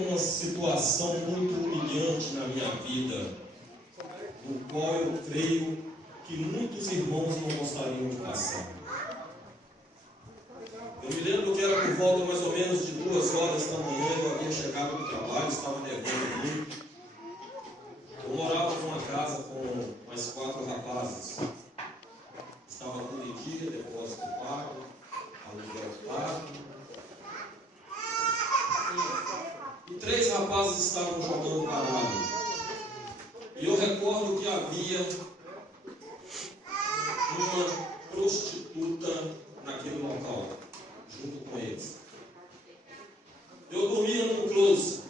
por uma situação muito humilhante na minha vida, no qual eu creio que muitos irmãos não gostariam de passar. Eu me lembro que era por volta mais ou menos de 2 horas da manhã, eu havia chegado do trabalho, estava nevando muito. Eu morava numa casa com mais 4 rapazes. Estava tudo em dia, depósito pago, aluguel pago. E 3 rapazes estavam jogando baralho. E eu recordo que havia uma prostituta naquele local, junto com eles. Eu dormia num closet,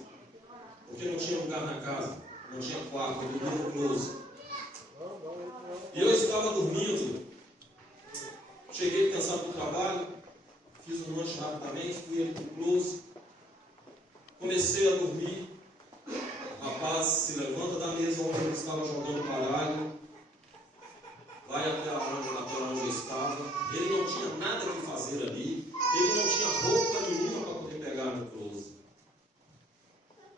porque não tinha lugar na casa, não tinha quarto, eu dormia no closet. E eu estava dormindo, cheguei cansado do trabalho, fiz um lanche rapidamente, fui ali pro closet, comecei a dormir. O rapaz se levanta da mesa onde ele estava jogando baralho, vai até onde eu estava. Ele não tinha nada que fazer ali, ele não tinha roupa nenhuma para poder pegar no closet.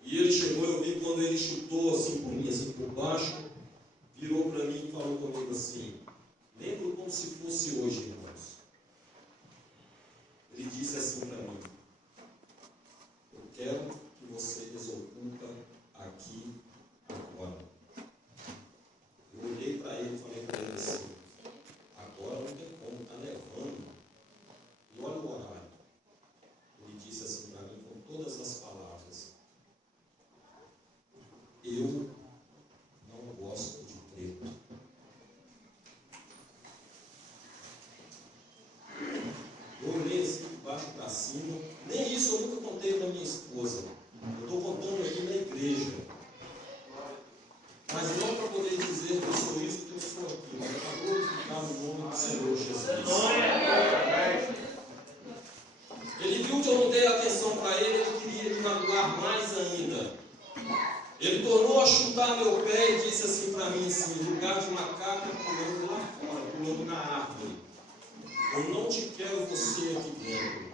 E ele chegou, eu vi quando ele chutou assim por mim, assim por baixo, virou para mim e falou comigo assim: lembro como se fosse hoje, irmãos. Ele disse assim para mim: eu quero que você desocupa aqui agora. Eu olhei para ele e falei para ele assim: agora não tem como, está nevando. E olha o horário. Ele disse assim para mim com todas as palavras: eu não gosto de preto. Eu olhei assim de baixo para cima. Nem isso eu nunca contei para minha esposa. Eu estou contando aqui na igreja. Mas não para poder dizer que eu sou isso, que eu sou aquilo, mas para glorificar o nome do Senhor Jesus. Ele viu que eu não dei atenção para ele, ele queria me magoar mais ainda. Ele tornou a chutar meu pé e disse assim para mim, assim, lugar de macaco pulando lá fora, pulando na árvore. Eu não te quero você aqui dentro.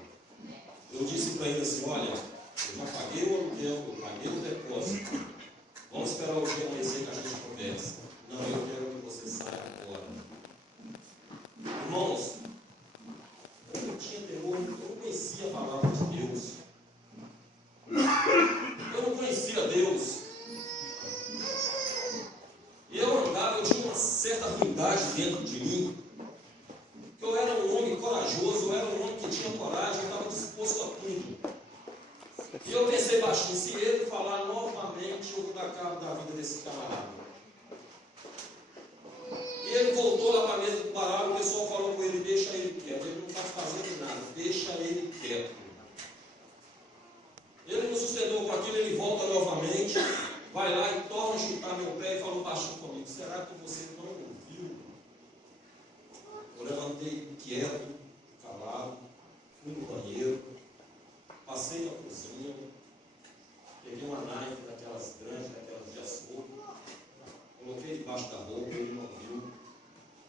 Eu disse para ele assim: olha, eu já paguei o aluguel, eu paguei o depósito. Vamos esperar o dia amanhecer que a gente conversa. Não, eu quero que você saia agora. Irmãos, eu não tinha temor, eu não conhecia a palavra de Deus. Eu não conhecia Deus. E eu andava, eu tinha uma certa ruindade dentro de mim. Eu era um homem corajoso, eu era um homem que tinha coragem, eu estava disposto a tudo. E eu pensei baixinho: se ele falar novamente, eu vou dar cabo da vida desse camarada. E ele voltou lá para a mesa do baralho, o pessoal falou com ele: deixa ele quieto, ele não está fazendo nada, deixa ele quieto. Ele não sustentou com aquilo, ele volta novamente, vai lá e torna a chutar meu pé e falou baixinho comigo: será que você não ouviu? Eu levantei quieto, calado, fui no banheiro, passei na cozinha, peguei uma knife daquelas grandes, daquelas de açougue, coloquei debaixo da roupa, ele não viu.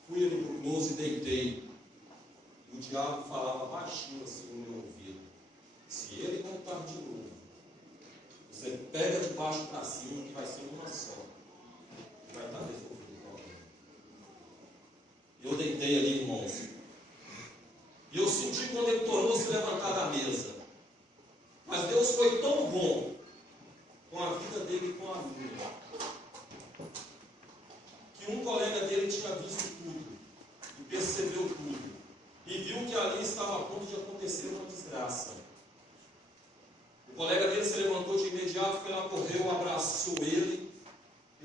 Fui ali pro closet e deitei. E o diabo falava baixinho assim no meu ouvido: se ele voltar de novo, você pega de baixo para cima, que vai ser uma só. E vai estar resolvido o problema. Eu deitei ali, irmãos. E eu senti quando ele tornou se levantar da mesa. Mas Deus foi tão bom com a vida dele e com a minha, que um colega dele tinha visto tudo e percebeu tudo e viu que ali estava a ponto de acontecer uma desgraça. O colega dele se levantou de imediato, foi lá, correu, abraçou ele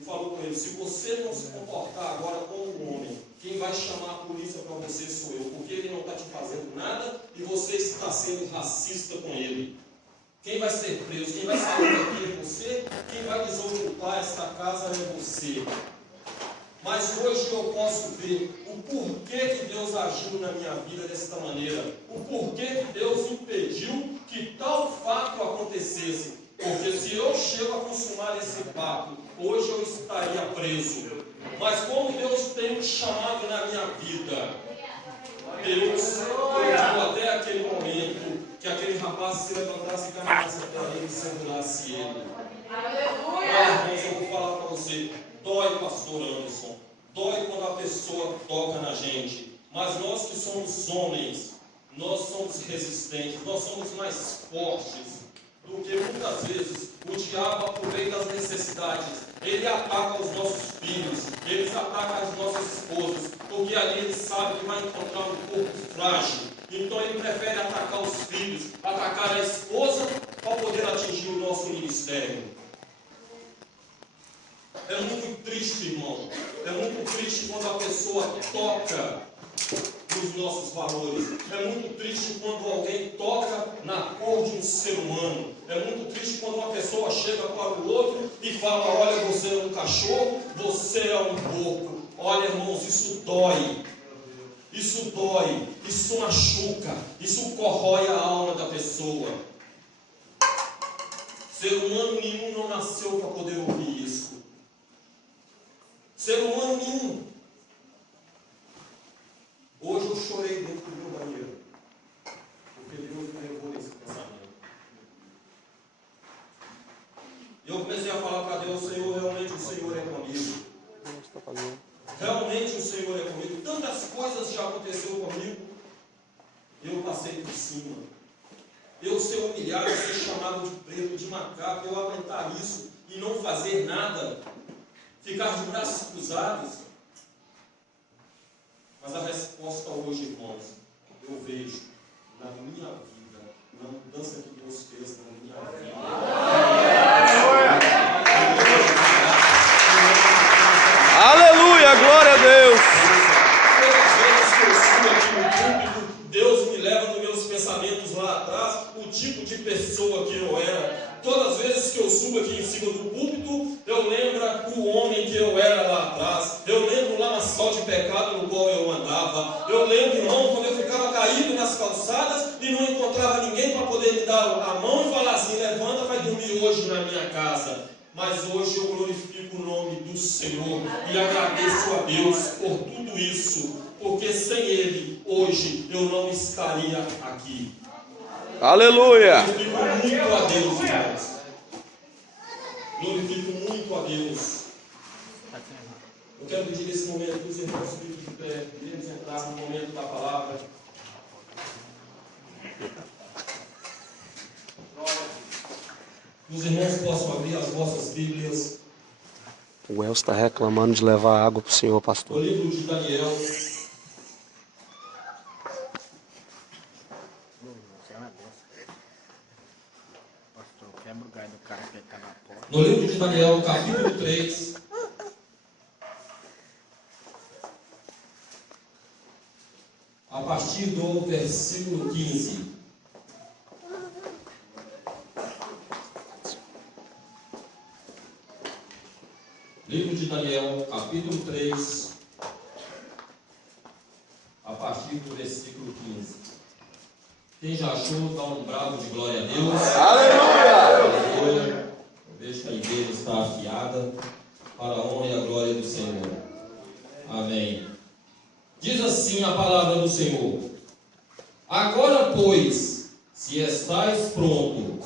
e falou com ele: se você não se comportar agora como um homem, quem vai chamar a polícia para você sou eu, porque ele não está te fazendo nada e você está sendo racista com ele. Quem vai ser preso, quem vai sair daqui é você, quem vai desocupar esta casa é você. Mas hoje eu posso ver o porquê que Deus agiu na minha vida desta maneira, o porquê que Deus impediu que tal fato acontecesse. Porque se eu chego a consumar esse fato, hoje eu estaria preso. Mas como Deus tem um chamado na minha vida, Deus pediu até aquele momento que aquele rapaz se levantasse e caminhasse até ele e segurasse ele. Aleluia! Irmãos, eu vou falar para você, dói, pastor Anderson, dói quando a pessoa toca na gente, mas nós que somos homens, nós somos resistentes, nós somos mais fortes do que muitas vezes o diabo aproveita as necessidades. Ele ataca os nossos filhos, ele ataca as nossas esposas, porque ali ele sabe que vai encontrar um corpo frágil. Então ele prefere atacar os filhos, atacar a esposa, para poder atingir o nosso ministério. É muito triste, irmão. É muito triste quando a pessoa toca nos nossos valores. É muito triste quando alguém toca na cor de um ser humano. É muito triste quando uma pessoa chega para o outro e fala: olha, você é um cachorro, você é um porco. Olha, irmãos, isso dói. Isso dói, isso machuca, isso corrói a alma da pessoa. Ser humano nenhum não nasceu para poder ouvir isso. Ser humano nenhum. Hoje eu chorei dentro do meu banheiro, porque Deus me levou nesse pensamento. E eu comecei a falar para Deus: Senhor, realmente o Senhor é comigo. Realmente o Senhor é comigo. Tantas coisas já aconteceram comigo. Eu passei por cima. Eu ser humilhado, ser chamado de preto, de macaco, eu aguentar isso e não fazer nada, ficar de braços cruzados. Mas a resposta hoje, irmãos, eu vejo na minha vida, na mudança que Deus fez na minha vida. Aleluia, glória a Deus. Todas as vezes que eu subo aqui no púlpito, Deus me leva nos meus pensamentos lá atrás, o tipo de pessoa que eu era. Todas as vezes que eu subo aqui em cima do púlpito, eu lembro o homem que eu era lá atrás. Eu lembro lá na sal de pecado no qual eu andava. Eu lembro, irmão, quando eu ficava caído nas calçadas e não encontrava ninguém para poder me dar a mão e falar assim: levanta, vai dormir hoje na minha casa. Mas hoje eu glorifico o nome do Senhor e agradeço a Deus por tudo isso, porque sem Ele, hoje, eu não estaria aqui. Aleluia. Glorifico muito a Deus, irmãos. Glorifico muito a Deus. Eu quero pedir nesse momento que os irmãos fiquem de pé, queremos entrar no momento da palavra. Os irmãos possam abrir as vossas Bíblias. O Elcio está reclamando de levar água para o senhor, O pastor. livro de Daniel. No livro de Daniel, capítulo 3. A partir do versículo 15. Livro de Daniel, capítulo 3, a partir do versículo 15. Quem já achou, dá um bravo de glória a Deus. Aleluia! Eu vejo que a igreja está afiada para a honra e a glória do Senhor. Amém. Diz assim a palavra do Senhor: agora, pois, se estáis pronto,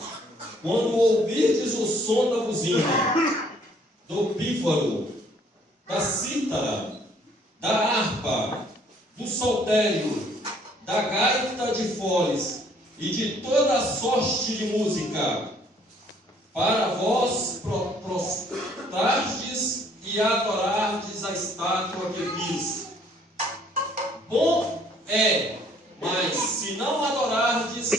quando ouvirdes o som da buzina, do pífaro, da cítara, da harpa, do saltério, da gaita de foles e de toda a sorte de música, para vós prostrardes e adorardes a estátua que fiz. Bom é, mas se não adorardes,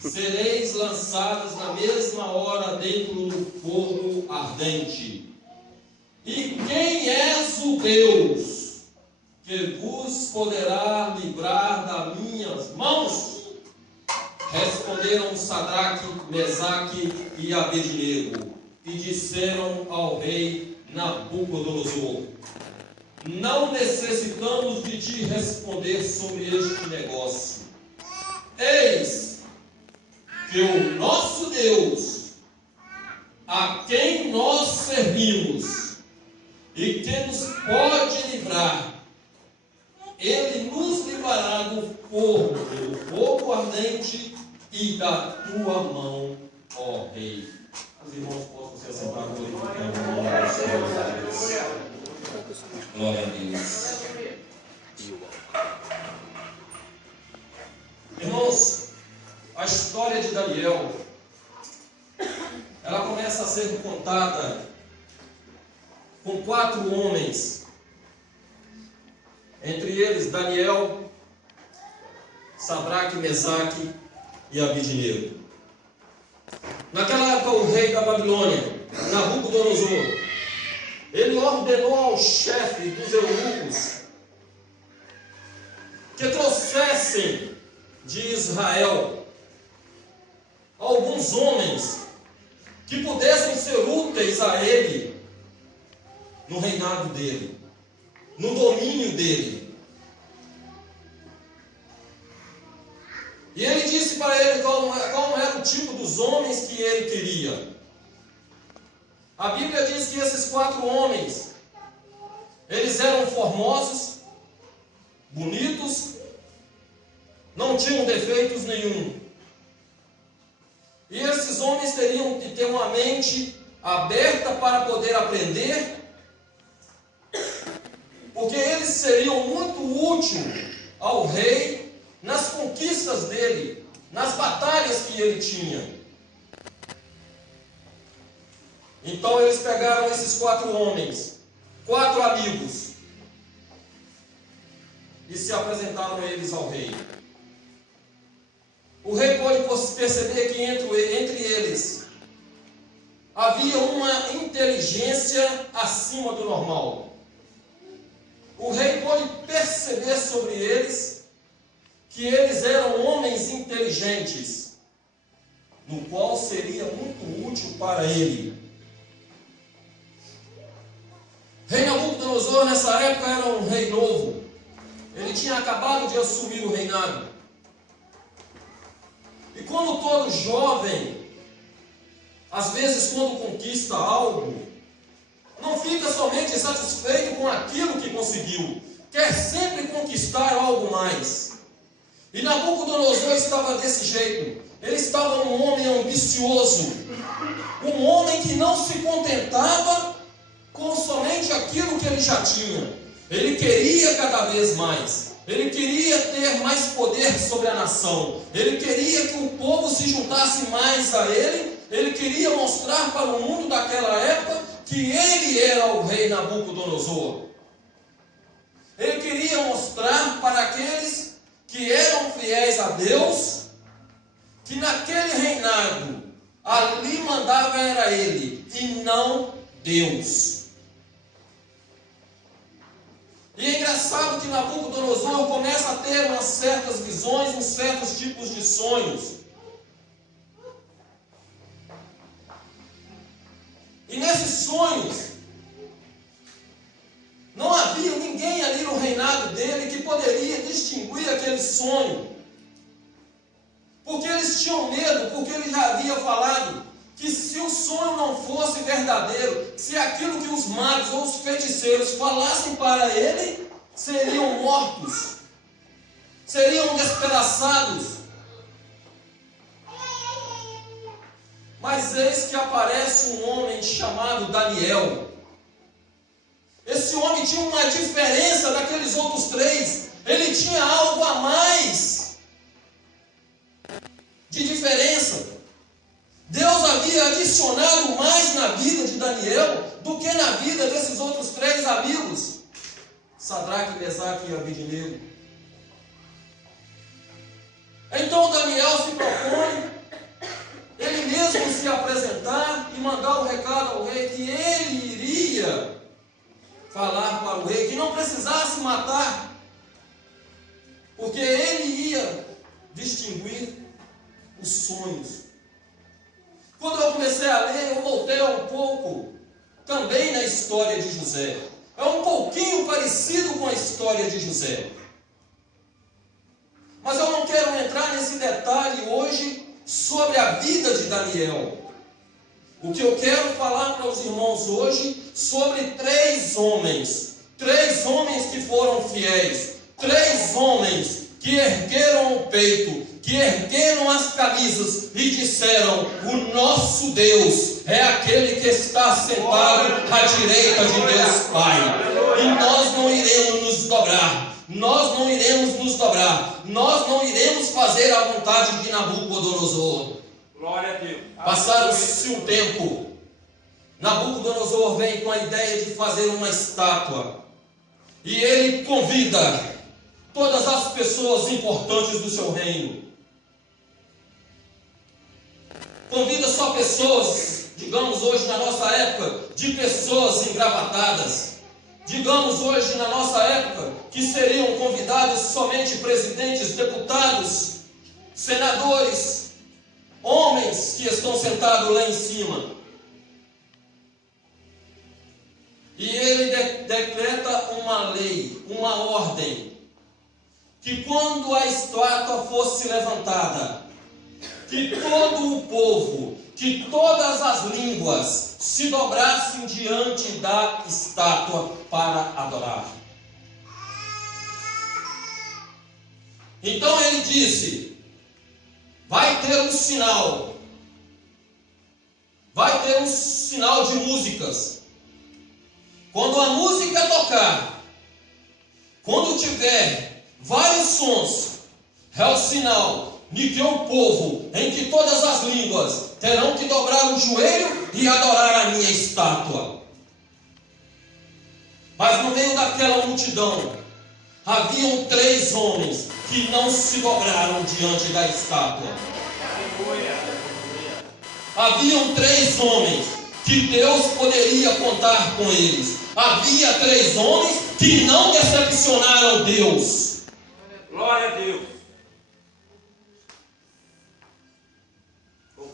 sereis lançados na mesma hora dentro do fogo ardente. E quem és o Deus que vos poderá livrar das minhas mãos? Responderam Sadraque, Mesaque e Abednego, e disseram ao rei Nabucodonosor: não necessitamos de te responder sobre este negócio. Eis que o nosso Deus, a quem nós servimos, e que nos pode livrar, Ele nos livrará do fogo ardente e da tua mão, ó Rei. Os irmãos possam se assentar glorificando o nome do Senhor. Glória a Deus. Irmãos, a história de Daniel, ela começa a ser contada com 4 homens, entre eles Daniel, Sadraque, Mesaque e Abidnego. Naquela época, o rei da Babilônia, Nabucodonosor, ele ordenou ao chefe dos eunucos que trouxessem de Israel alguns homens que pudessem ser úteis a ele no reinado dele, no domínio dele. E ele disse para ele qual era o tipo dos homens que ele queria. A Bíblia diz que esses 4 homens, eles eram formosos, bonitos, não tinham defeitos nenhum. E esses homens teriam que ter uma mente aberta para poder aprender, porque eles seriam muito úteis ao rei nas conquistas dele, nas batalhas que ele tinha. Então eles pegaram esses 4 homens, 4 amigos, e se apresentaram eles ao rei. O rei pôde perceber que entre eles havia uma inteligência acima do normal. O rei pôde perceber sobre eles que eles eram homens inteligentes, no qual seria muito útil para ele. Rei Nabucodonosor, nessa época, era um rei novo. Ele tinha acabado de assumir o reinado. E como todo jovem, às vezes quando conquista algo, não fica somente satisfeito com aquilo que conseguiu, quer sempre conquistar algo mais. E Nabucodonosor estava desse jeito. Ele estava um homem ambicioso, um homem que não se contentava com somente aquilo que ele já tinha. Ele queria cada vez mais. Ele queria ter mais poder sobre a nação. Ele queria que o povo se juntasse mais a ele. Ele queria mostrar para o mundo daquela época que ele era o rei Nabucodonosor. Ele queria mostrar para aqueles que eram fiéis a Deus que naquele reinado ali mandava era ele e não Deus. E é engraçado que Nabucodonosor começa a ter umas certas visões, uns certos tipos de sonhos. E nesses sonhos, não havia ninguém ali no reinado dele que poderia distinguir aquele sonho. Porque eles tinham medo, porque ele já havia falado que se o sonho não fosse verdadeiro, se aquilo que os magos ou os feiticeiros falassem para ele, seriam mortos, seriam despedaçados. Mas eis que aparece um homem chamado Daniel. Esse homem tinha uma diferença daqueles outros 3. Ele tinha algo a mais de diferença. Deus havia adicionado mais na vida de Daniel do que na vida desses outros 3 amigos, Sadraque, Mesaque e Abidnego. Então Daniel se propõe, ele mesmo se apresentar e mandar o recado ao rei que ele iria falar para o rei, que não precisasse matar, porque ele ia distinguir os sonhos. Quando eu comecei a ler, eu voltei um pouco também na história de José. É um pouquinho parecido com a história de José. Mas eu não quero entrar nesse detalhe hoje sobre a vida de Daniel. O que eu quero falar para os irmãos hoje sobre 3 homens. 3 homens que foram fiéis. 3 homens que ergueram o peito. que ergueram as camisas e disseram: o nosso Deus é aquele que está sentado à direita de Deus Pai, e nós não iremos nos dobrar, nós não iremos nos dobrar, nós não iremos fazer a vontade de Nabucodonosor. Glória a Deus. Passaram-se um tempo, Nabucodonosor vem com a ideia de fazer uma estátua, e ele convida todas as pessoas importantes do seu reino. Convida só pessoas, digamos hoje na nossa época, de pessoas engravatadas. Digamos hoje na nossa época, que seriam convidados somente presidentes, deputados, senadores, homens que estão sentados lá em cima. E ele decreta uma lei, uma ordem, que quando a estátua fosse levantada, que todo o povo, que todas as línguas se dobrassem diante da estátua para adorar. Então ele disse: vai ter um sinal de músicas. Quando a música tocar, quando tiver vários sons, é o sinal de que o povo, em que todas as línguas, terão que dobrar o joelho e adorar a minha estátua. Mas no meio daquela multidão, haviam 3 homens que não se dobraram diante da estátua. Haviam 3 homens que Deus poderia contar com eles. Havia 3 homens que não decepcionaram Deus. Glória a Deus.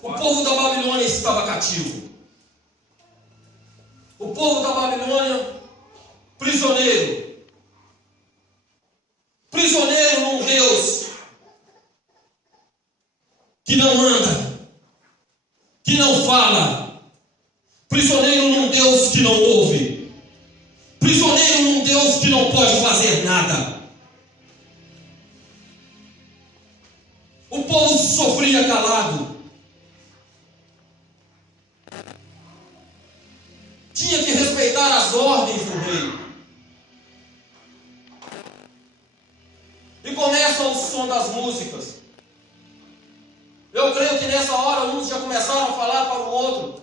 O povo da Babilônia estava cativo. O povo da Babilônia, prisioneiro. Prisioneiro num Deus que não anda, que não fala. Prisioneiro num Deus que não ouve. Prisioneiro num Deus que não pode fazer nada. O povo sofria calado. Tinha que respeitar as ordens do rei. E começa o som das músicas. Eu creio que nessa hora uns já começaram a falar para o outro: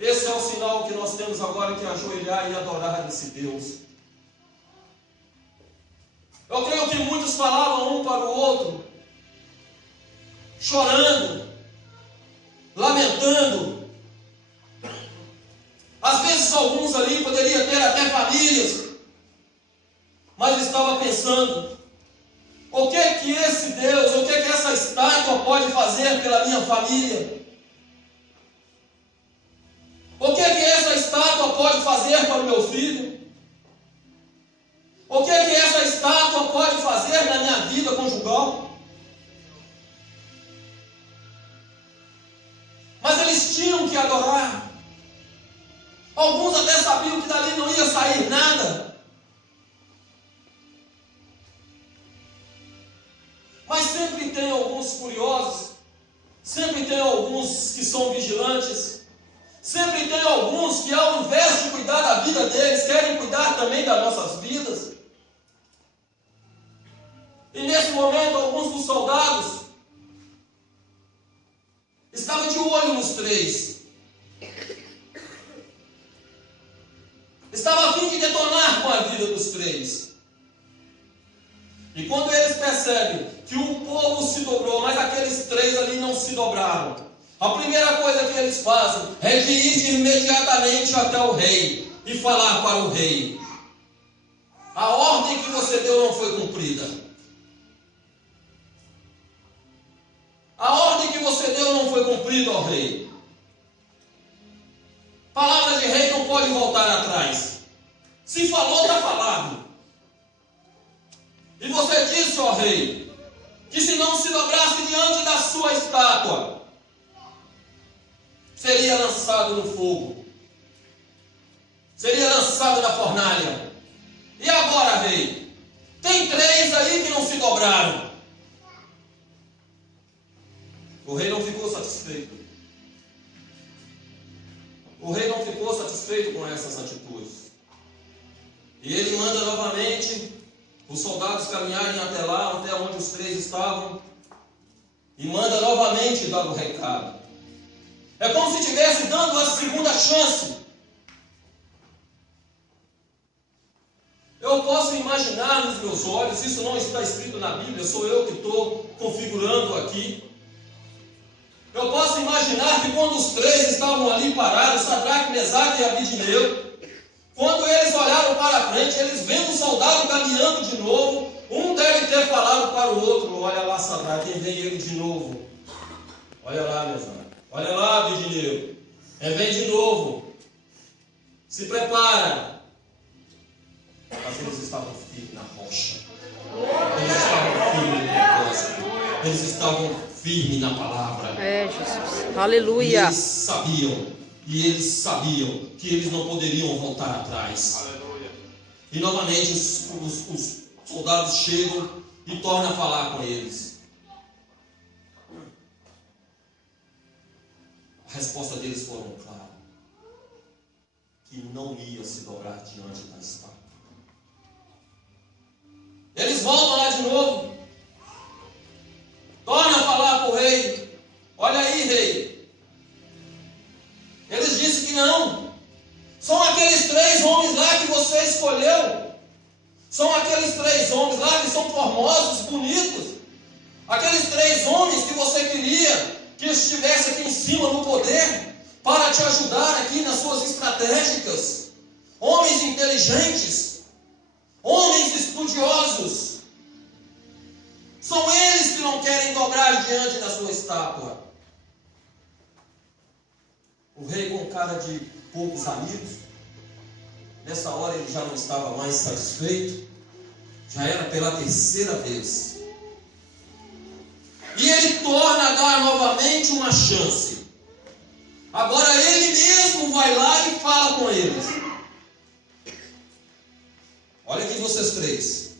esse é o sinal que nós temos agora que ajoelhar e adorar esse Deus. Eu creio que muitos falavam um para o outro, chorando, lamentando. Às vezes alguns ali poderiam ter até famílias, mas estava pensando: o que que esse Deus, o que que essa estátua pode fazer pela minha família? O que que essa estátua pode fazer para o meu filho? O que que essa estátua pode fazer na minha vida conjugal? Mas eles tinham que adorar. Alguns até sabiam que dali não ia sair nada. Mas sempre tem alguns curiosos, sempre tem alguns que são vigilantes, sempre tem alguns que, ao invés de cuidar da vida deles, querem cuidar também das nossas vidas. E nesse momento, alguns dos soldados estavam de olho nos 3. Estava a fim de detonar com a vida dos 3. E quando eles percebem que o povo se dobrou, mas aqueles 3 ali não se dobraram, a primeira coisa que eles fazem é de ir imediatamente até o rei e falar para o rei: a ordem que você deu não foi cumprida. A ordem que você deu não foi cumprida, ó rei. Palavra de rei não pode voltar atrás. Se falou, está falado. E você disse, ó rei, que se não se dobrasse diante da sua estátua, seria lançado no fogo, seria lançado na fornalha. E agora, rei, tem 3 aí que não se dobraram. O rei não ficou satisfeito. O rei não ficou satisfeito com essas atitudes. E ele manda novamente os soldados caminharem até lá, até onde os três estavam, e manda novamente dar o recado. É como se estivesse dando a segunda chance. Eu posso imaginar nos meus olhos, isso não está escrito na Bíblia, sou eu que estou configurando aqui. Eu posso imaginar que quando os três estavam ali parados, Sadraque, Mesaque e Abidnego, quando eles olharam para frente, eles vendo o soldado caminhando de novo, um deve ter falado para o outro: olha lá, Sadraque, vem ele de novo. Olha lá, Mesaque. Olha lá, Abidnego. Vem de novo. Se prepara. Mas eles estavam firmes na rocha. Eles estavam firmes no propósito. Eles estavam firmes na palavra. Jesus. Aleluia. E eles sabiam que eles não poderiam voltar atrás. Aleluia. E novamente os soldados chegam e tornam a falar com eles. A resposta deles foi clara: que não ia se dobrar diante da estátua. Eles voltam lá de novo, tornam a falar para o rei: olha aí, rei. Eles disseram que não. São aqueles três homens lá que você escolheu. São aqueles três homens lá que são formosos, bonitos. Aqueles três homens que você queria que estivesse aqui em cima no poder, para te ajudar aqui nas suas estratégicas. Homens inteligentes, homens estudiosos. São eles que não querem dobrar diante da sua estátua. O rei, com cara de poucos amigos, nessa hora ele já não estava mais satisfeito. Já era pela terceira vez. E ele torna a dar novamente uma chance. Agora ele mesmo vai lá e fala com eles. Olha aqui vocês três.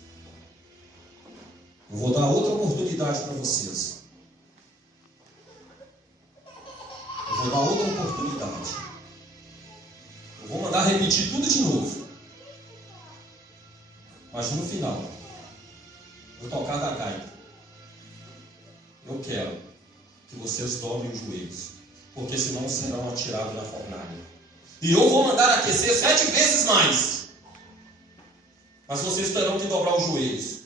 Eu vou dar outra oportunidade para vocês. Eu vou dar outra oportunidade. Eu vou mandar repetir tudo de novo. Mas no final, vou tocar da gaita. Eu quero que vocês dobrem os joelhos, porque senão serão atirados na fornalha. E eu vou mandar aquecer 7 vezes mais. Mas vocês terão que dobrar os joelhos.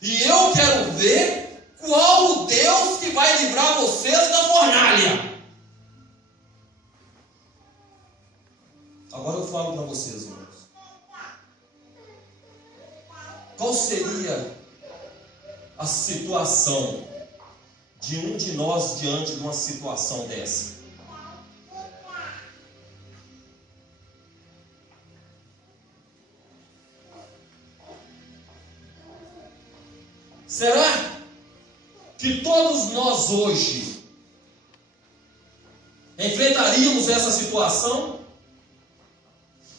E eu quero ver qual o Deus que vai livrar vocês da fornalha. Agora eu falo para vocês, irmãos. Qual seria a situação de um de nós diante de uma situação dessa? Será que todos nós hoje enfrentaríamos essa situação?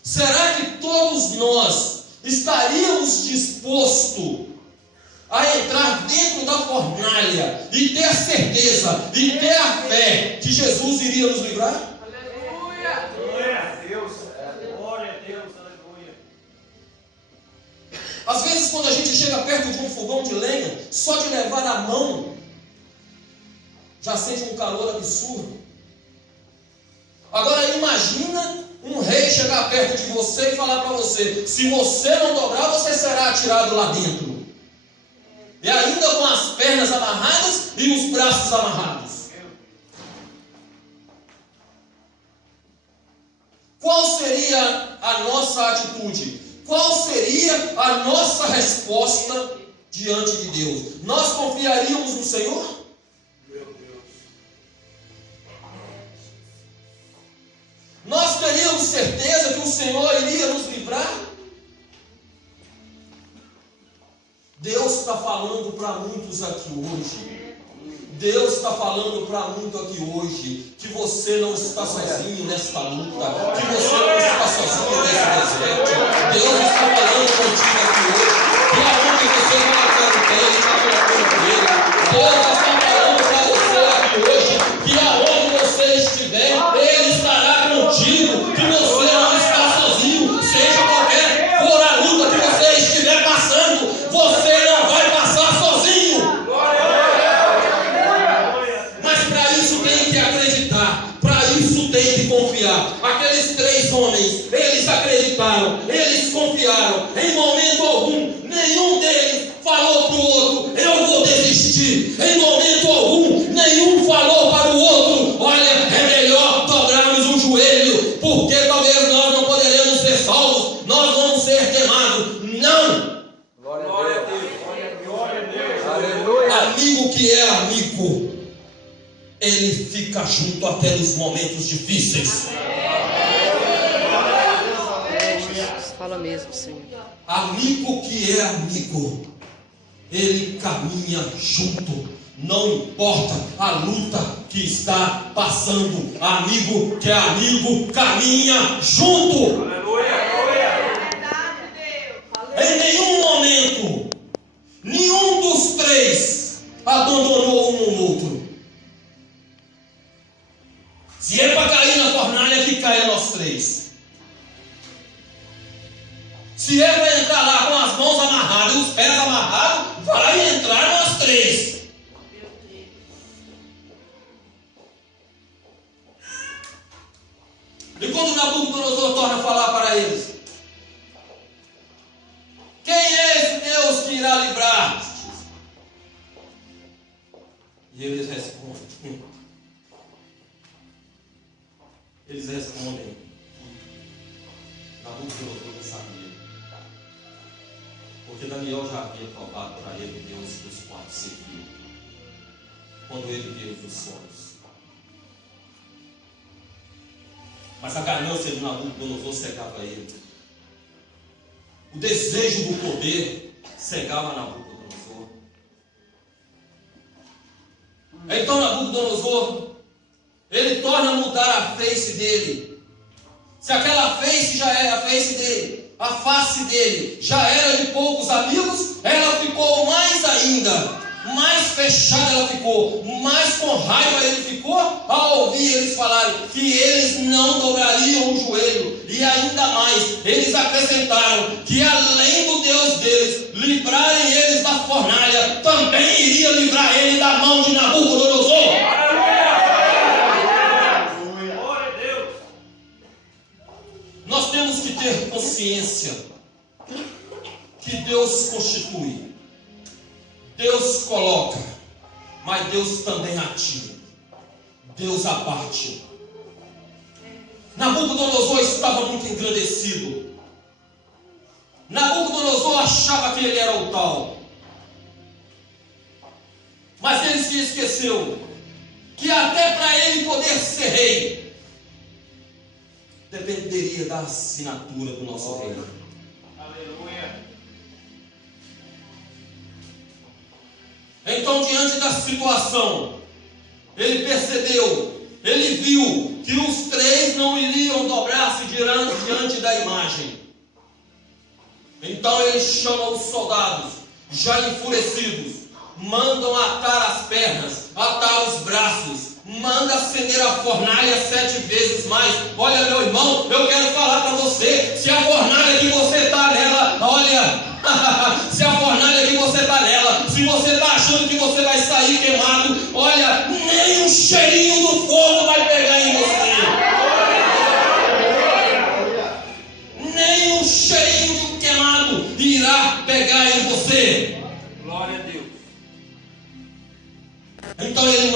Será que todos nós estaríamos dispostos a entrar dentro da fornalha e ter a certeza e ter a fé que Jesus iria nos livrar? Aleluia. Glória a Deus. Glória a Deus. Aleluia. Às vezes, quando a gente chega perto de um fogão de lenha, só de levar a mão já sente um calor absurdo. Agora imagina um rei chegar perto de você e falar para você: se você não dobrar, você será atirado lá dentro. E ainda com as pernas amarradas e os braços amarrados. Qual seria a nossa atitude? Qual seria a nossa resposta diante de Deus? Nós confiaríamos no Senhor? Meu Deus. Nós teríamos certeza que o Senhor iria nos livrar? Deus está falando para muitos aqui hoje. Deus está falando para muitos aqui hoje que você não está sozinho nesta luta, que você não está sozinho nesse deserto. Deus está falando contigo aqui hoje, que aonde você colocar o pé, Ele está colocando ele. Deus está falando para você aqui hoje confiar. Aqueles 3 homens, eles acreditaram, eles confiaram. Em momento algum, nenhum deles falou para o outro: eu vou desistir. Em momento algum, nenhum falou para o outro: olha, é melhor dobrarmos o joelho, porque talvez nós não poderemos ser salvos, nós vamos ser queimados. Não! Glória a Deus. Glória a Deus. Aleluia. Amigo que é amigo, ele fica junto até nos momentos difíceis. Fala mesmo, Senhor. Amigo que é amigo, ele caminha junto, não importa a luta que está passando. Amigo que é amigo, caminha junto. Aleluia. Em nenhum momento, nenhum dos 3 abandonou um no outro. Se é para cair na fornalha, que caia nós 3. Se é para entrar lá com as mãos amarradas e os pés amarrados, vai entrar nós 3. E quando Nabucodonosor torna a falar para eles: quem é esse Deus que irá livrar? E eles respondem. Nabucodonosor não sabia. Porque Daniel já havia provado para ele Deus dos quais serviu, quando ele viu os sonhos. Mas a ganância de Nabucodonosor cegava ele. O desejo do poder cegava Nabucodonosor. Então Nabucodonosor, ele torna a mudar a face dele. Se aquela face já era a face dele, a face dele já era de poucos amigos, ela ficou mais ainda, mais fechada ela ficou, mais com raiva ele ficou ao ouvir eles falarem que eles não dobrariam o joelho. E ainda mais, eles acrescentaram que além do Deus deles livrarem eles da fornalha, também iria livrar ele da mão de Nabucodonosor. Nós temos que ter consciência que Deus constitui, Deus coloca, mas Deus também atira, Deus abate. Nabucodonosor estava muito engrandecido. Nabucodonosor achava que ele era o tal, mas ele se esqueceu que até para ele poder ser rei, dependeria da assinatura do nosso reino. Aleluia. Então, diante da situação, ele percebeu, ele viu que os 3 não iriam dobrar-se diante da imagem. Então ele chama os soldados, já enfurecidos, mandam atar as pernas, atar os braços, manda acender a fornalha 7 vezes mais. Olha, meu irmão, eu quero falar para você, se a fornalha que você está nela, olha, se a fornalha que você está nela, se você está achando que você vai sair queimado, olha, nem um cheirinho do fogo vai pegar em você. Nem um cheirinho de queimado irá pegar em você. Glória a Deus. Então ele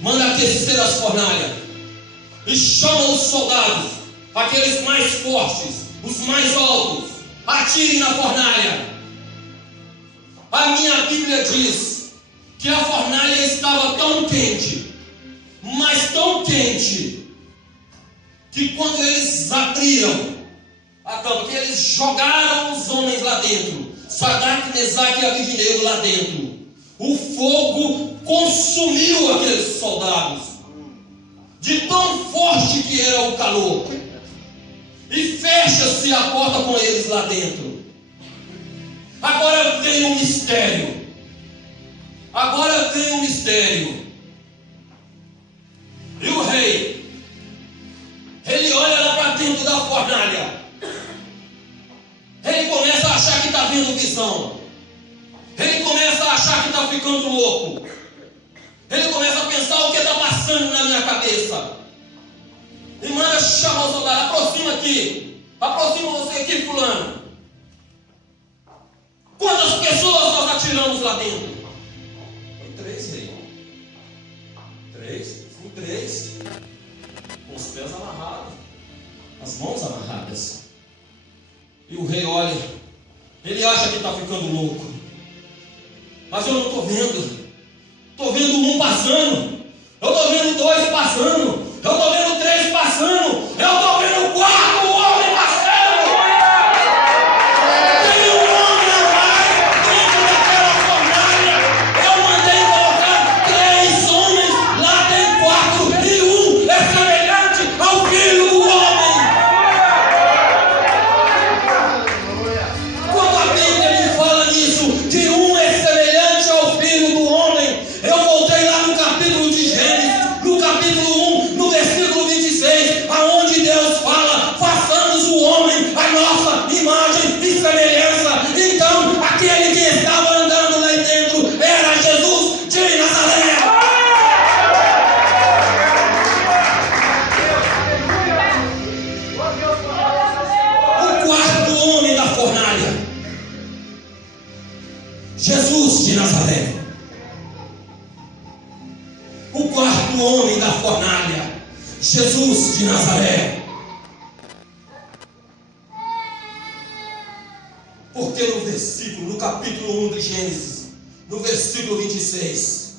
manda aquecer as fornalhas e chama os soldados, aqueles mais fortes, os mais altos, atirem na fornalha. A minha Bíblia diz que a fornalha estava tão quente, mas tão quente, que quando eles abriram a tampa, que eles jogaram os homens lá dentro, Sadraque, Mesaque e Abednego lá dentro, o fogo consumiu aqueles soldados, de tão forte que era o calor, e fecha-se a porta com eles lá dentro. Agora vem um mistério. E o rei, ele olha lá para dentro da fornalha, ele começa a achar que está vendo visão, ele começa a achar que está ficando louco, ele começa a pensar: o que está passando na minha cabeça? aqui. Aproxima você aqui, fulano. Quantas pessoas nós atiramos lá dentro? Foi 3, rei. 3? Fui 3. Com os pés amarrados. As mãos amarradas. E o rei olha. Ele acha que está ficando louco. Mas eu não estou vendo. Estou vendo um passando. Eu estou vendo 2 passando. Eu estou vendo 3 passando. Eu estou vendo o 4 homem passando. Tem um homem a mais dentro daquela fornalha. Eu mandei colocar 3 homens. Lá tem 4. E um é semelhante ao Filho do Homem. Quando a Bíblia me fala nisso, que um é semelhante ao Filho do Homem, eu voltei lá no capítulo de Gênesis, no capítulo 1, no versículo 26, aonde Deus fala: façamos o homem a nossa imagem e semelhança. Então, aquele que estava andando lá dentro era Jesus de Nazaré. O 4º homem da fornalha, Jesus de Nazaré. O 4º homem da fornalha, Jesus de Nazaré. Porque no capítulo 1 de Gênesis, no versículo 26,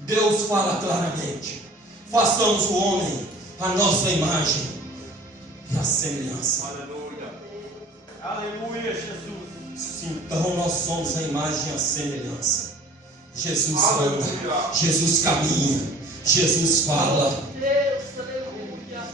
Deus fala claramente: façamos o homem a nossa imagem e a semelhança. Aleluia. Aleluia, Jesus. Então nós somos a imagem e a semelhança. Jesus anda, Jesus caminha, Jesus fala.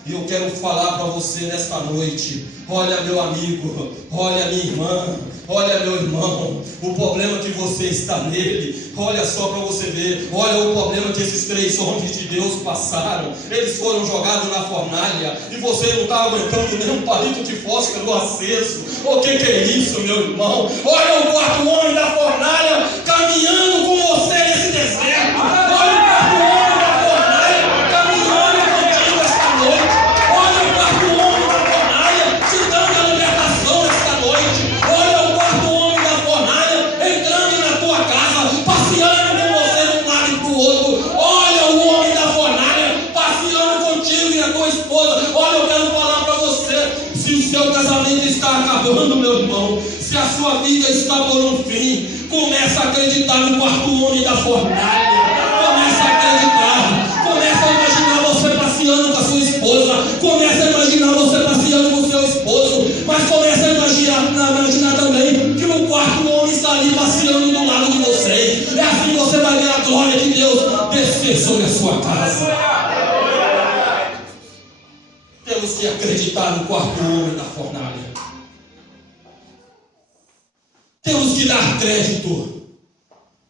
E eu quero falar para você nesta noite: olha, meu amigo, olha, minha irmã, olha, meu irmão, o problema que você está nele, olha só para você ver, olha o problema que esses 3 homens de Deus passaram. Eles foram jogados na fornalha e você não está aguentando nem um palito de fósforo aceso. O que é isso, meu irmão? Olha o 4º homem da fornalha caminhando com você nesse deserto. Olha o 4º homem da fornalha caminhando contigo esta noite. Olha o 4º homem da fornalha te dando a libertação esta noite. Olha o 4º homem da fornalha entrando na tua casa, passeando com você de um lado e para o outro. Olha o homem da fornalha passeando contigo e a tua esposa. Olha, eu quero falar para você: se o seu casamento está acabando, meu irmão, se a sua vida está por um fim, começa a acreditar no 4º homem da fornalha. Começa a acreditar. Começa a imaginar você passeando com a sua esposa. Começa a imaginar você passeando com o seu esposo. Mas começa a imaginar também que o 4º homem está ali passeando do lado de vocês. É assim que você vai ver a glória de Deus descer sobre a sua casa. Temos que acreditar no 4º homem da fornalha. Temos que dar crédito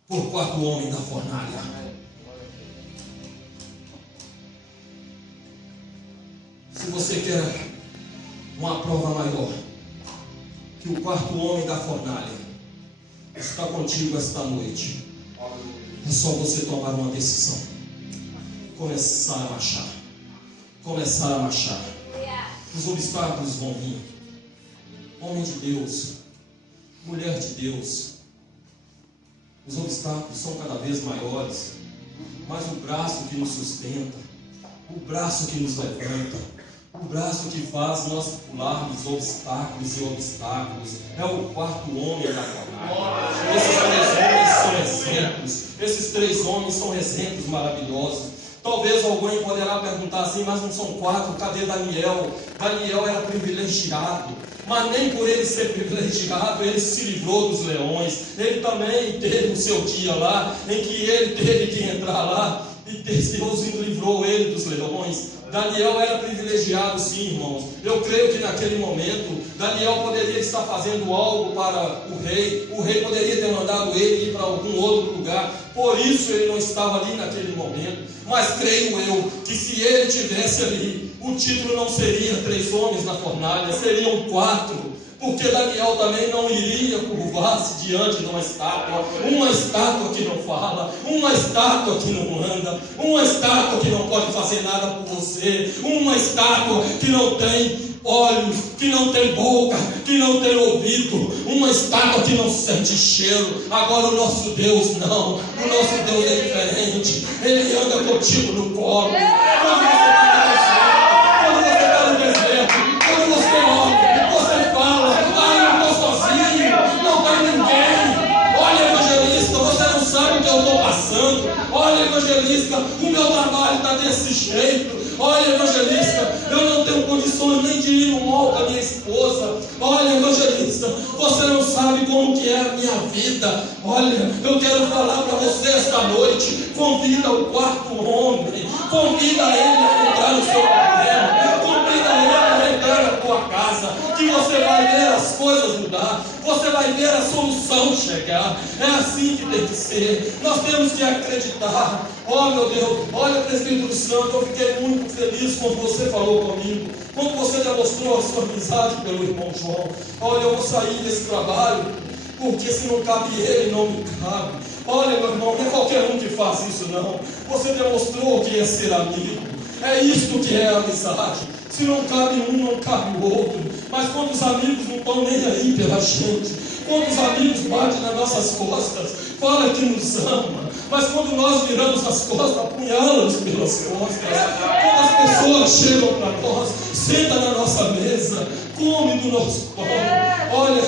por 4º homem da fornalha. Se você quer uma prova maior que o 4º homem da fornalha está contigo esta noite, é só você tomar uma decisão. Começar a marchar. Começar a marchar. Os obstáculos vão vir. Homem de Deus, mulher de Deus, os obstáculos são cada vez maiores, mas o braço que nos sustenta, o braço que nos levanta, o braço que faz nós pularmos obstáculos e obstáculos, é o 4º homem da fornalha. Esses 3 homens são exemplos. Esses 3 homens são exemplos maravilhosos. Talvez alguém poderá perguntar assim: mas não são 4, cadê Daniel? Daniel era privilegiado, mas nem por ele ser privilegiado ele se livrou dos leões. Ele também teve o seu dia lá, em que ele teve que entrar lá, e Deus livrou ele dos leões. Daniel era privilegiado, sim, irmãos. Eu creio que naquele momento Daniel poderia estar fazendo algo para o rei poderia ter mandado ele ir para algum outro lugar, por isso ele não estava ali naquele momento. Mas creio eu que se ele tivesse ali, o título não seria 3 homens na fornalha, seriam 4. Porque Daniel também não iria curvar-se diante de uma estátua que não fala, uma estátua que não anda, uma estátua que não pode fazer nada por você, uma estátua que não tem olhos, que não tem boca, que não tem ouvido, uma estátua que não sente cheiro. Agora o nosso Deus não, o nosso Deus é diferente, Ele anda contigo no colo. Quando você está no deserto, quando você olha, você fala: ah, eu estou sozinho, não tem ninguém. Olha, evangelista, você não sabe o que eu estou passando. Olha, evangelista, o meu trabalho está desse jeito. Olha, evangelista, eu não tenho condições nem de ir no mall com a minha esposa. Olha, evangelista, você não sabe como que é a minha vida. Olha, eu quero falar para você esta noite: convida o quarto homem, convida ele a entrar no seu problema, convida ele a entrar na tua casa, que você vai ver as coisas mudar, você vai ver a solução chegar. É assim que tem que ser. Nós temos que acreditar. Oh, meu Deus, olha, presbítero Santo, eu fiquei muito feliz quando você falou comigo, quando você demonstrou a sua amizade pelo irmão João. Olha, eu vou sair desse trabalho, porque se não cabe ele, não me cabe. Olha, meu irmão, não é qualquer um que faz isso, não. Você demonstrou que é ser amigo. É isto que é amizade. Se não cabe um, não cabe o outro. Mas quando os amigos não estão nem aí pela gente, quando os amigos batem nas nossas costas, fala que nos ama, mas quando nós viramos as costas, apunhala-nos pelas costas. Quando as pessoas chegam para nós, senta na nossa mesa, come do nosso pão. Olha,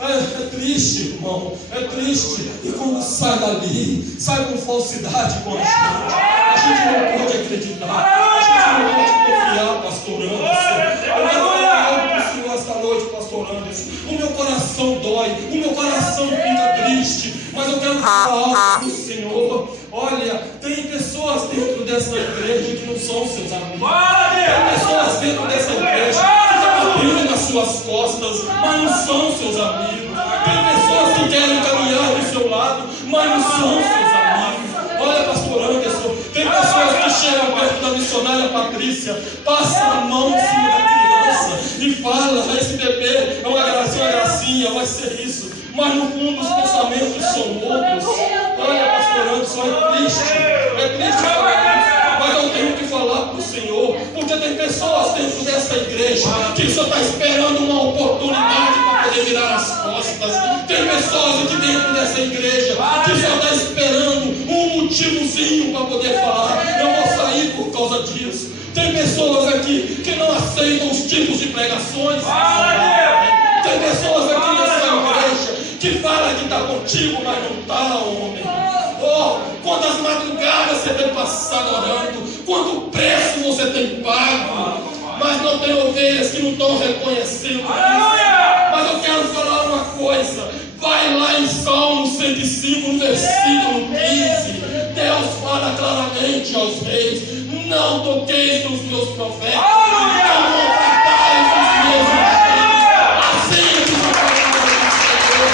é triste, irmão, é triste. E quando sai dali, sai com falsidade com a gente não pode acreditar, a gente não pode confiar, pastor Anderson. Eu quero falar para o Senhor esta noite, pastor Anderson. O meu coração dói, o meu coração fica triste, mas eu quero falar algo para o Senhor. Olha, tem pessoas dentro dessa igreja que não são seus amigos. Tem pessoas dentro dessa igreja que estão batendo nas suas costas, mas não são seus amigos. Tem pessoas que querem caminhar do seu lado, mas não são seus amigos. Olha, pastor Anderson, tem pessoas que chegam perto da missionária Patrícia, passa a mão em cima da criança e fala: esse bebê é uma gracinha, vai ser isso. Mas no fundo os pensamentos são outros. Olha, pastor Anderson, é triste falar isso, mas eu tenho que falar para o Senhor, porque tem pessoas dentro dessa igreja que só está esperando uma oportunidade para poder virar as costas. Tem pessoas aqui dentro dessa igreja que só está esperando um motivozinho para poder falar: eu vou sair por causa disso. Tem pessoas aqui que não aceitam os tipos de pregações. Tem pessoas aqui nessa igreja que fala que está contigo, mas não está, homem. Oh, quantas madrugadas você tem passado orando, quanto preço você tem pago, mas não tem ovelhas que não estão reconhecendo isso. Mas eu quero falar uma coisa: vai lá em Salmo 105, no versículo 15. Deus fala claramente aos reis: não toqueis nos meus profetas, não maltratais os meus ungidos. Assim diz a palavra do Senhor.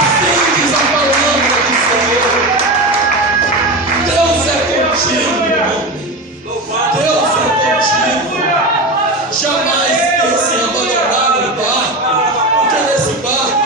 Assim diz a palavra do Senhor. Deus é contigo, homem. Deus é contigo. Jamais pense em abandonar o barco, porque nesse barco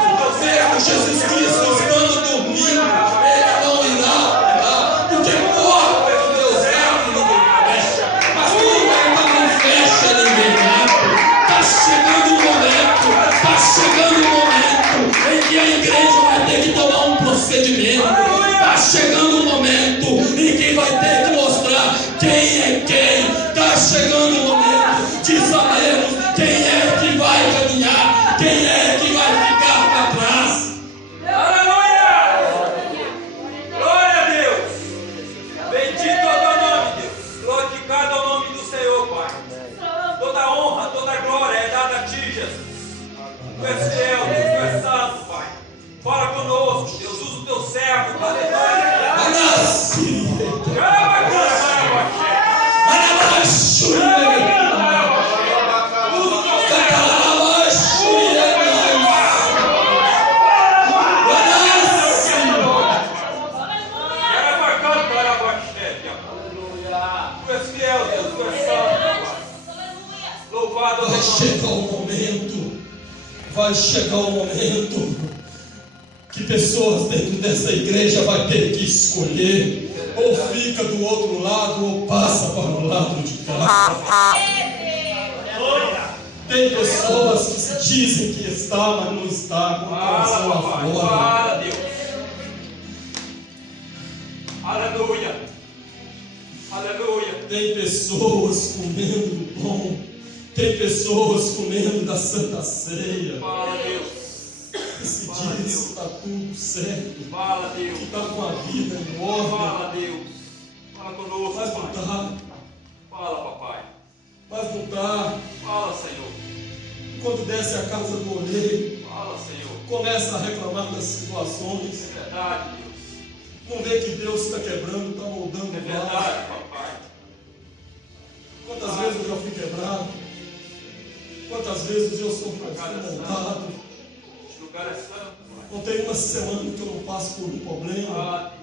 és fiel, Deus, tu és santo, Pai. Louvado Vai é o nome. chegar o momento, vai chegar o momento que pessoas dentro dessa igreja vai ter que escolher, ou fica do outro lado ou passa para o lado de cá. Tem pessoas que se dizem que está, mas não está, com o coração Fala, lá papai. fora. Fala, Deus. Aleluia. Aleluia. Tem pessoas comendo do pão, tem pessoas comendo da Santa Ceia, Fala, Deus. que se diz que está tudo certo, Fala, Deus. que está com a vida em ordem, Fala, Deus. Fala conosco, mas não Pai. está, Fala, papai. mas não está. Fala, Senhor. Quando desce a casa do olheiro, Fala, Senhor. começa a reclamar das situações, É verdade, Deus. não vê que Deus está quebrando, está moldando É o vaso. verdade, papai. Quantas vezes eu já fui quebrado, quantas vezes eu sou montado. Este lugar é santo, Pai. Não tem uma semana que eu não passo por um problema. Fala.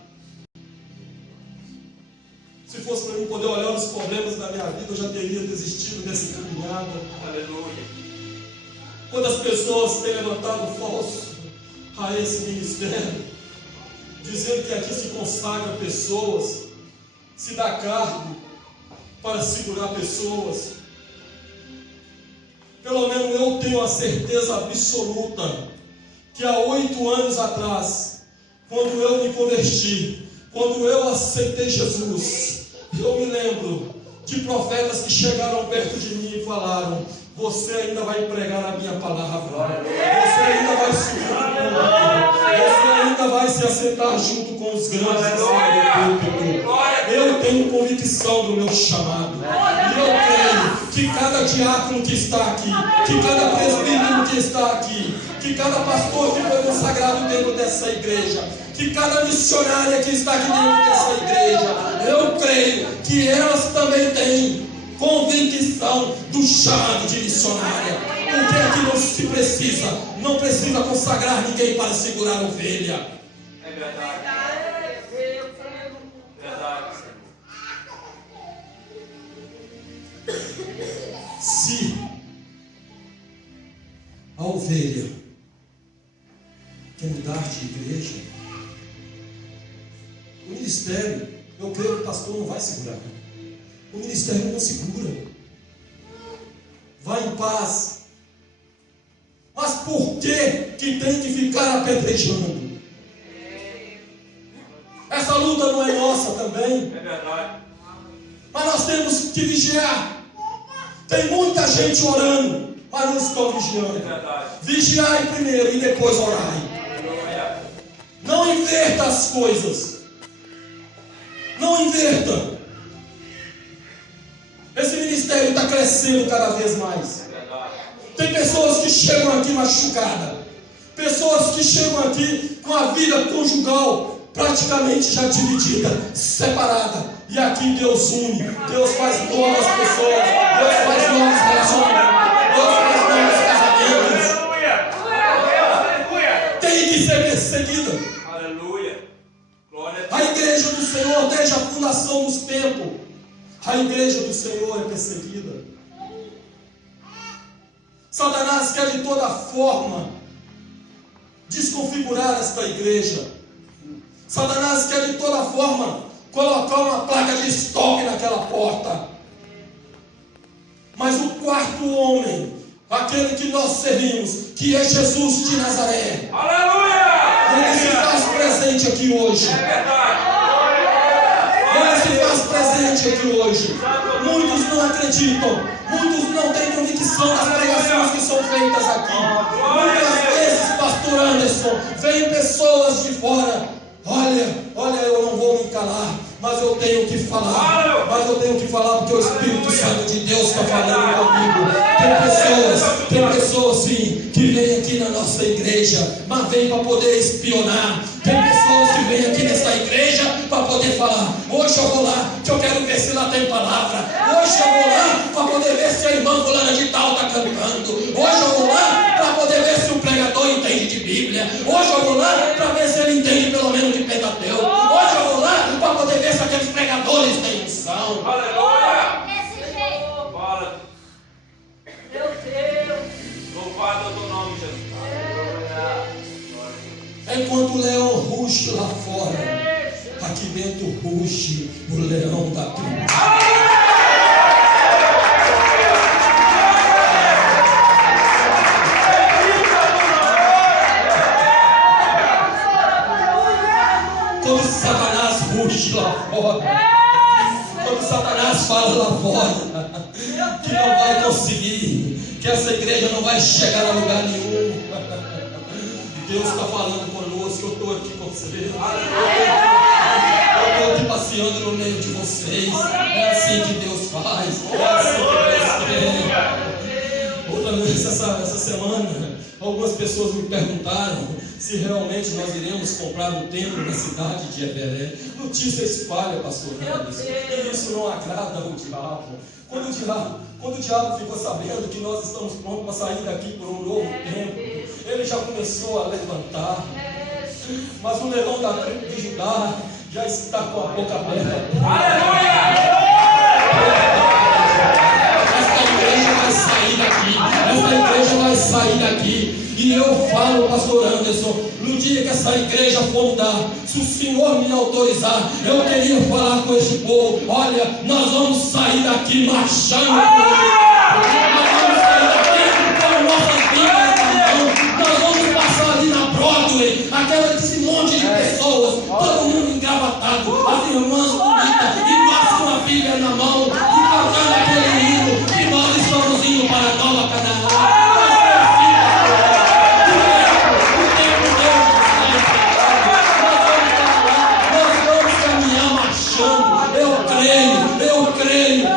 Se fosse para mim poder olhar os problemas da minha vida, eu já teria desistido dessa caminhada. Aleluia. Quantas pessoas têm levantado falso a esse ministério, dizendo que aqui se consagra pessoas, se dá cargo para segurar pessoas. Pelo menos eu tenho a certeza absoluta que há 8 anos atrás, quando eu me converti, quando eu aceitei Jesus, eu me lembro de profetas que chegaram perto de mim e falaram: você ainda vai pregar a minha palavra, você ainda vai subir no púlpito, você ainda vai se assentar junto com os grandes acima do púlpito. Eu tenho convicção do meu chamado, e eu creio que cada diácono que está aqui, que cada presbítero que está aqui, que cada pastor que foi consagrado dentro dessa igreja, que cada missionária que está aqui dentro dessa igreja, eu creio que elas também têm convicção do chamado de missionária. Porque aqui não se precisa, não precisa consagrar ninguém para segurar a ovelha. É verdade. Verdade, Senhor. Se a ovelha quer mudar de igreja, o ministério, eu creio que o pastor não vai segurar. O ministério não segura. Vai em paz. Mas por que tem que ficar apedrejando? Essa luta não é nossa também. É verdade. Mas nós temos que vigiar. Tem muita gente orando, mas não estão É vigiando. verdade. Vigiai primeiro e depois orai. Aleluia. Não inverta as coisas. Não inverta. Esse ministério está crescendo cada vez mais. É verdade. Tem pessoas que chegam aqui machucadas. Pessoas que chegam aqui com a vida conjugal praticamente já dividida, separada. E aqui Deus une. Deus faz novas pessoas. Deus faz novos relacionamentos. Deus faz novos casamentos. Aleluia. Tem que ser perseguida. Aleluia. Glória a A Deus. igreja do Senhor, desde a fundação dos tempos, a igreja do Senhor é perseguida. Satanás quer de toda forma desconfigurar esta igreja. Satanás quer de toda forma colocar uma placa de stop naquela porta. Mas o quarto homem, aquele que nós servimos, que é Jesus de Nazaré, Aleluia. ele se faz presente aqui hoje. É verdade. Ele se faz presente aqui hoje. Muitos não acreditam, muitos não têm convicção das pregações que são feitas aqui. Muitas vezes, pastor Anderson, vem pessoas de fora. Olha, eu não vou me calar, mas eu tenho que falar. Mas eu tenho que falar porque o Espírito Santo de Deus está falando comigo. Tem pessoas sim, que vêm aqui na nossa igreja, mas vêm para poder espionar. Tem pessoas que vêm aqui nessa igreja para poder falar: hoje eu vou lá, que eu quero ver se lá tem palavra. Hoje eu vou lá para poder ver se a irmã fulana de tal está cantando. Hoje eu vou lá para poder ver se o pregador entende de Bíblia. Hoje eu vou lá para ver se ele entende pelo menos de Pentateuco. Hoje eu vou lá para poder ver se aqueles pregadores têm unção. Aleluia. Enquanto o leão ruge lá fora, aqui dentro ruge o leão da tribo. Quando Satanás ruge lá fora, quando Satanás fala lá fora que não vai conseguir, que essa igreja não vai chegar a lugar nenhum, Deus está falando conosco. Eu estou aqui com vocês, eu estou aqui passeando no meio de vocês. É assim que Deus faz, é assim que Deus quer. Outra vez essa semana, algumas pessoas me perguntaram se realmente nós iremos comprar um templo na cidade de Everé. Notícia espalha, pastor Ramos, e isso não agrada ao diabo. Quando o diabo ficou sabendo que nós estamos prontos para sair daqui por um novo templo, ele já começou a levantar. Mas o leão da tribo de Judá já está com a boca aberta. Aleluia! Esta igreja vai sair daqui. Esta igreja vai sair daqui. E eu falo, pastor Anderson, no dia que essa igreja for mudar, se o Senhor me autorizar, eu queria falar com este povo: olha, nós vamos sair daqui marchando. Nós vamos sair daqui com nossas Bíblias na mão. Nós vamos passar ali na Broadway, esse monte de pessoas, todo mundo engravatado, as irmãs bonitas, e passa uma Bíblia na mão, e cantando aquele hino, que nós estamos indo para a Nova Canaã.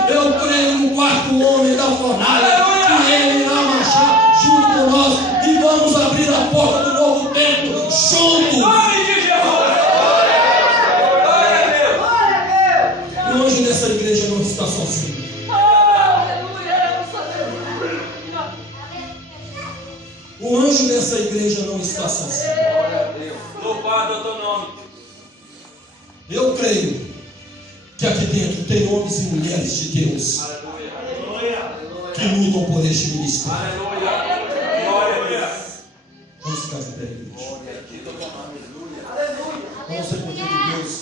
Eu creio no quarto homem da fornalha, que ele irá marchar junto com nós, e vamos abrir a porta do novo templo juntos. O anjo dessa igreja não está sozinho. O anjo dessa igreja não está sozinho. Louvado é o teu nome. Eu creio que aqui dentro tem homens e mulheres de Deus que lutam por este ministério. Vamos ficar de pé, igreja. Não sei porque Deus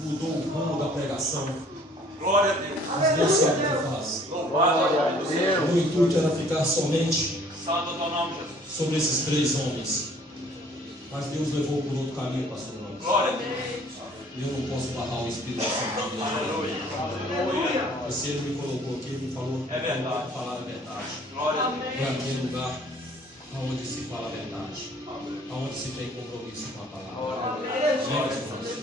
mudou o rumo da pregação. Glória a Deus. Mas Deus sabe o que faz. Louvado a Deus. O intuito era ficar somente Santo é o teu nome, Jesus. sobre esses 3 homens. Mas Deus levou por outro caminho, pastor Ramos. Glória a Deus. E eu não posso barrar o Espírito Santo de Deus. Aleluia. Se ele me colocou aqui, ele me falou É verdade. falar a verdade. Glória a Deus. Para aquele lugar onde se fala a verdade, onde se tem compromisso com a palavra. Amém, meus irmãos?